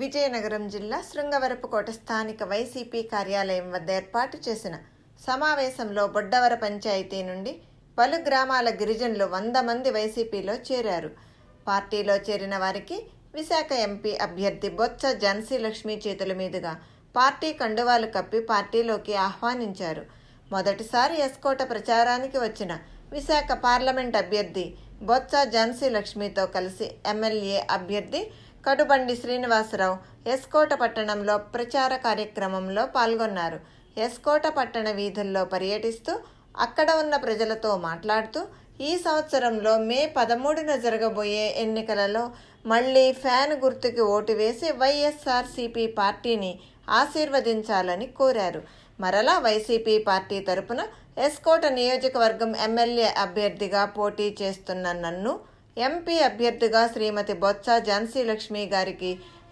విజయనగరం జిల్లా శృంగవరపుకోట స్థానిక వైసీపీ కార్యాలయం వద్ద ఏర్పాటు చేసిన సమావేశంలో బొడ్డవర పంచాయతీ నుండి పలు గ్రామాల గిరిజనులు 100 మంది వైసీపీలో చేరారు. పార్టీలో చేరిన వారికి విశాఖ ఎంపీ అభ్యర్థి బొత్స ఝాన్సీ లక్ష్మి చేతుల మీదుగా పార్టీ కండువాలు కప్పి పార్టీలోకి ఆహ్వానించారు. మొదటిసారి ఎస్కోట ప్రచారానికి వచ్చిన విశాఖ పార్లమెంట్ అభ్యర్థి బొత్స ఝాన్సీ లక్ష్మితో కలిసి ఎమ్మెల్యే అభ్యర్థి కడుబండి శ్రీనివాసరావు ఎస్కోట పట్టణంలో ప్రచార కార్యక్రమంలో పాల్గొన్నారు. ఎస్కోట పట్టణ వీధుల్లో పర్యటిస్తూ అక్కడ ఉన్న ప్రజలతో మాట్లాడుతూ ఈ సంవత్సరంలో మే 13న జరగబోయే ఎన్నికలలో మళ్లీ ఫ్యాన్ గుర్తుకి ఓటు వేసి వైఎస్ఆర్సీపీ పార్టీని ఆశీర్వదించాలని కోరారు. మరలా వైసీపీ పార్టీ తరపున ఎస్కోట నియోజకవర్గం ఎమ్మెల్యే అభ్యర్థిగా పోటీ చేస్తున్న నన్ను ఎంపీ అభ్యర్థిగా శ్రీమతి బొత్స ఝాన్సీ లక్ష్మి గారికి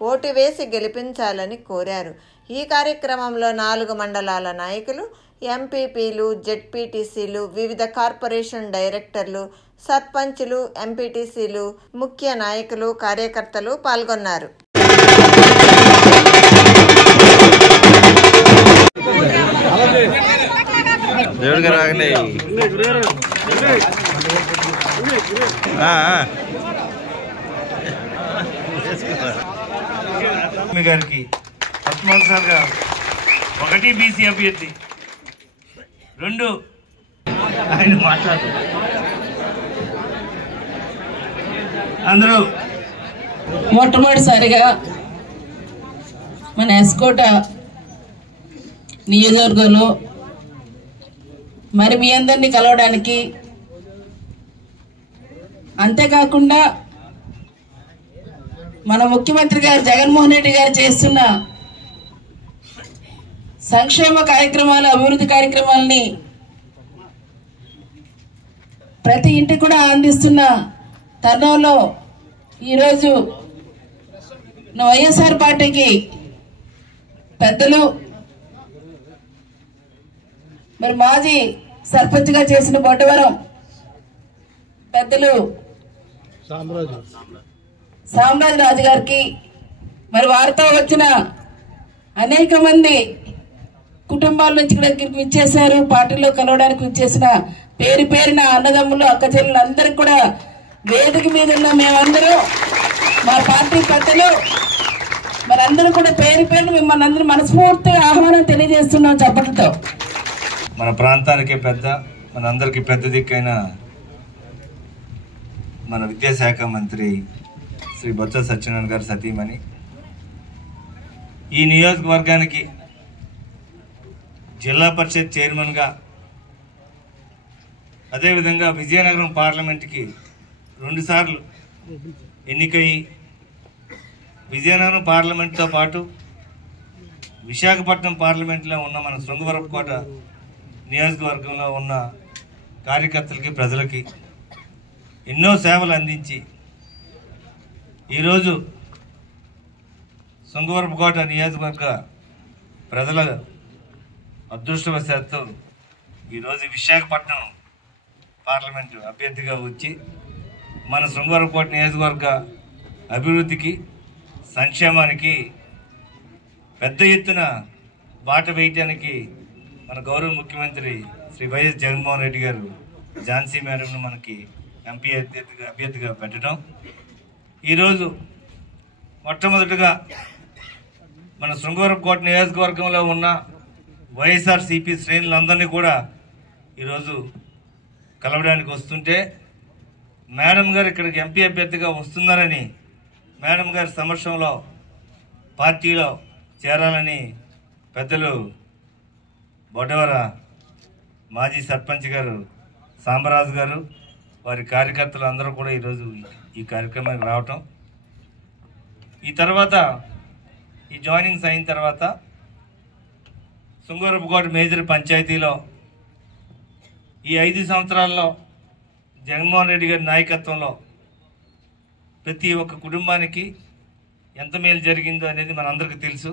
ఓటు వేసి గెలిపించాలని కోరారు. ఈ కార్యక్రమంలో 4 మండలాల నాయకులు, ఎంపీపీలు, జెడ్పీటీసీలు, వివిధ కార్పొరేషన్ డైరెక్టర్లు, సర్పంచ్లు, ఎంపీటీసీలు, ముఖ్య నాయకులు, కార్యకర్తలు పాల్గొన్నారు. గారికి మొట్టమొదటిసారిగా 1 బీసీ అభ్యర్థి, 2 ఆయన మాట్లాడు అందరూ మొట్టమొదటిసారిగా మన ఎస్కోట నియోజకవర్గంలో మరి మీ అందరినీ కలవడానికి, అంతేకాకుండా మన ముఖ్యమంత్రి గారు జగన్మోహన్ రెడ్డి గారు చేస్తున్న సంక్షేమ కార్యక్రమాలు, అభివృద్ధి కార్యక్రమాలని ప్రతి ఇంటికి కూడా అందిస్తున్న తరుణంలో ఈరోజు వైఎస్ఆర్ పార్టీకి పెద్దలు, మరి మాజీ సర్పంచ్గా చేసిన బొడ్డవరం పెద్దలు సామ్రాజ్ రాజు గారికి, మరి వారితో వచ్చిన అనేక మంది కుటుంబాల నుంచి ఇక్కడికి విచ్చేశారు, పార్టీలో కలవడానికి విచ్చేసిన పేరు పేరున అన్నదమ్ములు, అక్కచెల్లెలు అందరికి కూడా వేదిక మీద ఉన్న మేమందరూ, మా పార్టీ పెద్దలు మరి అందరూ కూడా పేరు పేరున మిమ్మల్ని అందరూ మనస్ఫూర్తిగా ఆహ్వానం తెలియజేస్తున్నాం చప్పట్లతో. మన ప్రాంతానికే పెద్ద, మన అందరికీ పెద్ద దిక్కైన మన విద్యాశాఖ మంత్రి శ్రీ బొత్స సత్యనారాయణ గారు సతీమణి ఈ నియోజకవర్గానికి జిల్లా పరిషత్ చైర్మన్గా, అదేవిధంగా విజయనగరం పార్లమెంట్కి 2 సార్లు ఎన్నికయ్యి విజయనగరం పార్లమెంట్తో పాటు విశాఖపట్నం పార్లమెంట్లో ఉన్న మన శృంగవరపుకోట నియోజకవర్గంలో ఉన్న కార్యకర్తలకి, ప్రజలకి ఎన్నో సేవలు అందించి ఈరోజు శృంగవరపుకోట నియోజకవర్గ ప్రజల అదృష్టవశాత్తు ఈరోజు విశాఖపట్నం పార్లమెంటు అభ్యర్థిగా వచ్చి మన శృంగవరపుకోట నియోజకవర్గ అభివృద్ధికి, సంక్షేమానికి పెద్ద ఎత్తున బాట వేయటానికి మన గౌరవ ముఖ్యమంత్రి శ్రీ వైఎస్ జగన్మోహన్ రెడ్డి గారు ఝాన్సీ మేడంను మనకి ఎంపీ అభ్యర్థిగా పెట్టడం, ఈరోజు మొట్టమొదటిగా మన శృంగవరపుకోట నియోజకవర్గంలో ఉన్న వైఎస్ఆర్సీపీ శ్రేణులందరినీ కూడా ఈరోజు కలవడానికి వస్తుంటే, మేడం గారు ఇక్కడికి ఎంపీ అభ్యర్థిగా వస్తున్నారని మేడం గారి సమక్షంలో పార్టీలో చేరాలని పెద్దలు బొడ్డవర మాజీ సర్పంచ్ గారు సాంబరాజు గారు, వారి కార్యకర్తలు అందరూ కూడా ఈరోజు ఈ కార్యక్రమానికి రావటం, ఈ తర్వాత ఈ జాయినింగ్స్ అయిన తర్వాత శృంగవరపుకోట మేజర్ పంచాయతీలో ఈ 5 సంవత్సరాల్లో జగన్మోహన్ రెడ్డి గారి నాయకత్వంలో ప్రతి ఒక్క కుటుంబానికి ఎంత మేలు జరిగిందో అనేది మనందరికీ తెలుసు.